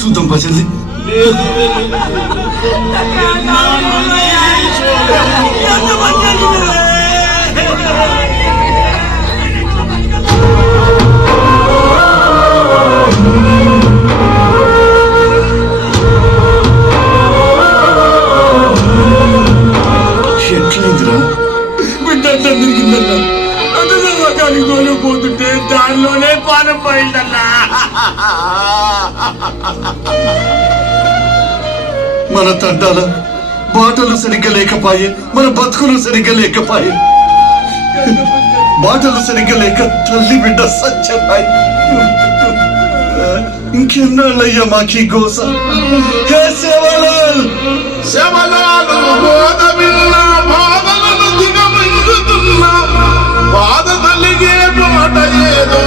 చూద్దాం పచ్చల్లి. ఎట్లయిందిరా? బిడ్డ తిరిగిందన్నా, అందులో పోతుంటే దానిలోనే పానం పోయిందన్నా. మన తండాల బాటలు సరిగ్గా లేకపాయే, మన బతుకులు సరిగ్గా లేకపాయే. బాటలు సరిగ్గా లేక తల్లి బిడ్డ సత్యపాయి. ఇంకెన్నాళ్ళయ్యా మాకీ గోస? హే సేవలాల్, శవలాలు బోధమిల్లా బాధలను దిగమింగుతున్నా, బాధ కలిగే మాట ఏదో